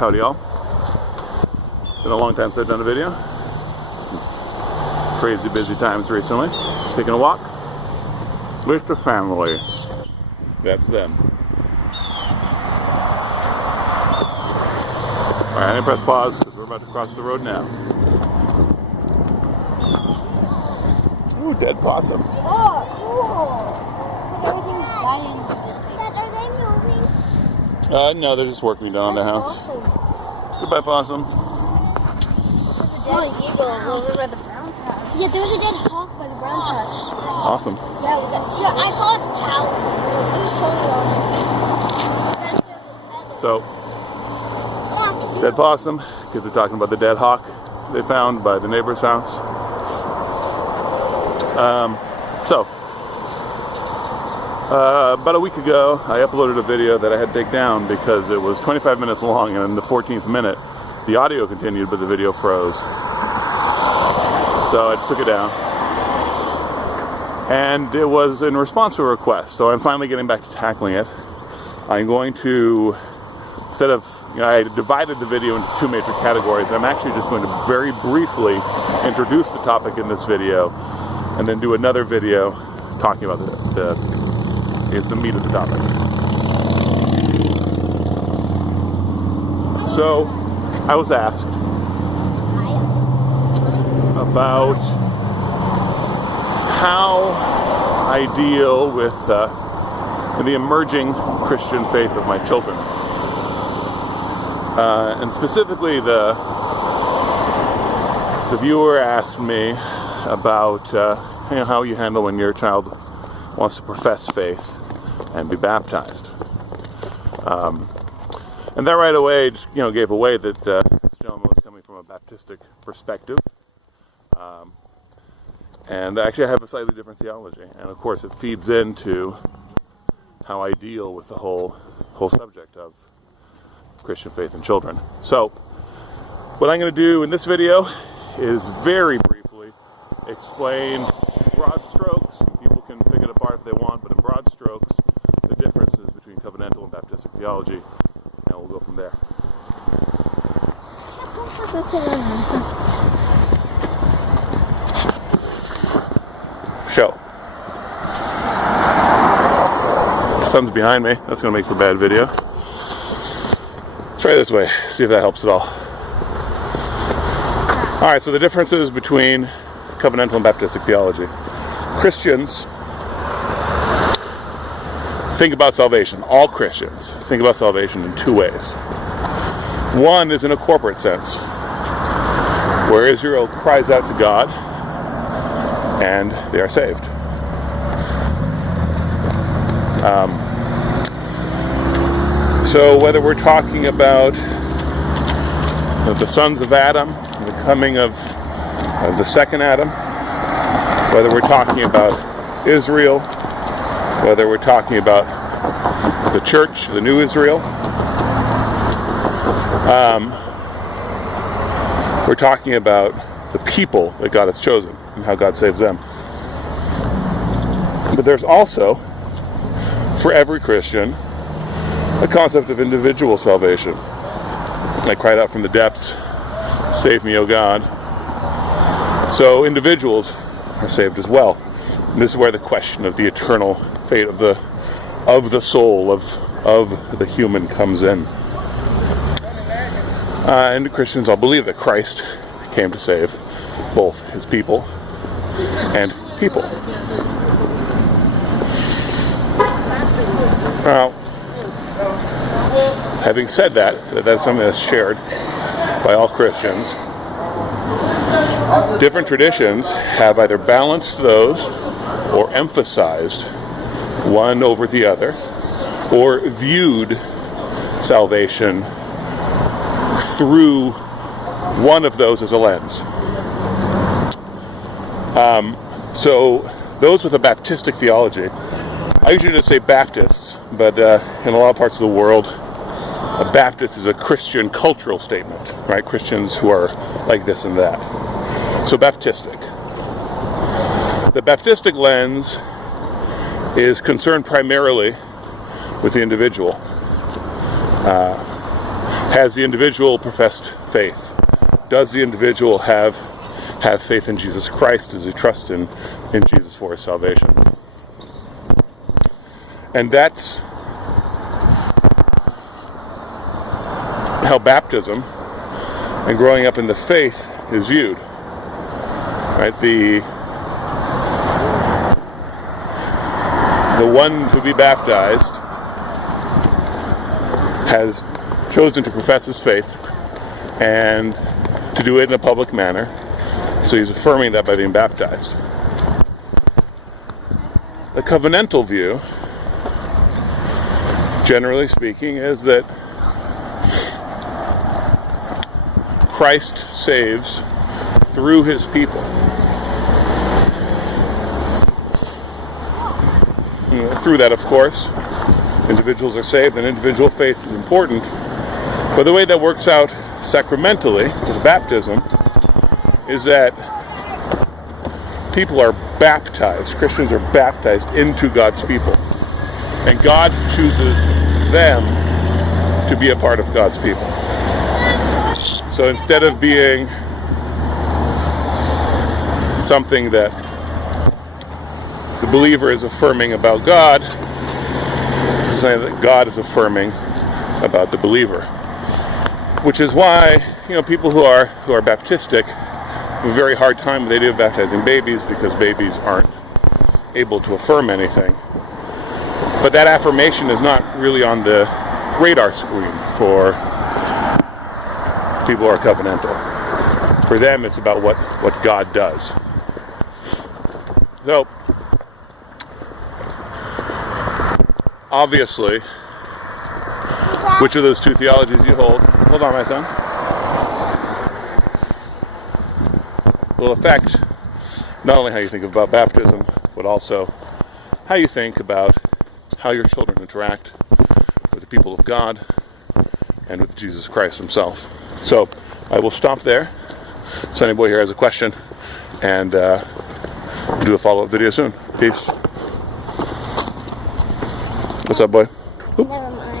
Howdy y'all. Been a long time since I've done a video. Crazy busy times recently. Taking a walk with the family. That's them. Alright, I'm gonna press pause because we're about to cross the road now. Ooh, dead possum. Oh, cool. Everything's dying. No, they're just working down on their house. Awesome. Goodbye, possum. There's a dead eagle over by the Browns' house. Yeah, there was a dead hawk by the Browns' house. Awesome. Yeah, we got. I saw his talon. It was totally awesome. So, dead possum, because they're talking about the dead hawk they found by the neighbor's house. About a week ago, I uploaded a video that I had to take down because it was 25 minutes long, and in the 14th minute, the audio continued, but the video froze. So I just took it down. And it was in response to a request, so I'm finally getting back to tackling it. I'm going to, instead of, I divided the video into two major categories. I'm actually just going to very briefly introduce the topic in this video, and then do another video talking about the meat of the topic. So, I was asked about how I deal with the emerging Christian faith of my children. And specifically, the viewer asked me about how you handle when your child wants to profess faith and be baptized. And that right away just gave away that this gentleman was coming from a Baptistic perspective. And actually I have a slightly different theology, and of course it feeds into how I deal with the whole subject of Christian faith and children. So what I'm going to do in this video is very briefly explain broad strokes, and people can pick it apart if they want, but in broad strokes the differences between covenantal and Baptistic theology, and we'll go from there. So, the sun's behind me. That's going to make for a bad video. Try this way, see if that helps at all. Alright, so the differences between covenantal and Baptistic theology. Christians think about salvation. All Christians think about salvation in two ways. One is in a corporate sense, where Israel cries out to God and they are saved. So whether we're talking about the sons of Adam, the coming of the second Adam, whether we're talking about Israel, whether we're talking about the church, the new Israel, we're talking about the people that God has chosen and how God saves them. But there's also, for every Christian, a concept of individual salvation. I cried out from the depths, "Save me, O God." So individuals are saved as well. And this is where the question of the eternal fate of the soul of the human comes in. And Christians all believe that Christ came to save both his people and people. Now, having said that's something that's shared by all Christians, different traditions have either balanced those or emphasized one over the other, or viewed salvation through one of those as a lens. So those with a Baptistic theology, I usually just say Baptists, but in a lot of parts of the world, a Baptist is a Christian cultural statement, right? Christians who are like this and that. So Baptistic. The Baptistic lens is concerned primarily with the individual. Has the individual professed faith? Does the individual have faith in Jesus Christ? Does he trust in Jesus for his salvation? And that's how baptism and growing up in the faith is viewed. Right? The one to be baptized has chosen to profess his faith and to do it in a public manner, so he's affirming that by being baptized. The covenantal view, generally speaking, is that Christ saves through his people. Through that, of course, individuals are saved, and individual faith is important. But the way that works out sacramentally with baptism is that people are baptized, Christians are baptized into God's people. And God chooses them to be a part of God's people. So instead of being something that the believer is affirming about God, it's something that God is affirming about the believer. Which is why, people who are Baptistic have a very hard time with the idea of baptizing babies, because babies aren't able to affirm anything. But that affirmation is not really on the radar screen for people who are covenantal. For them, it's about what God does. So, obviously, which of those two theologies you hold, hold on, my son, will affect not only how you think about baptism, but also how you think about how your children interact with the people of God and with Jesus Christ himself. So I will stop there. Sonny Boy here has a question, and we'll do a follow-up video soon. Peace. What's up, boy?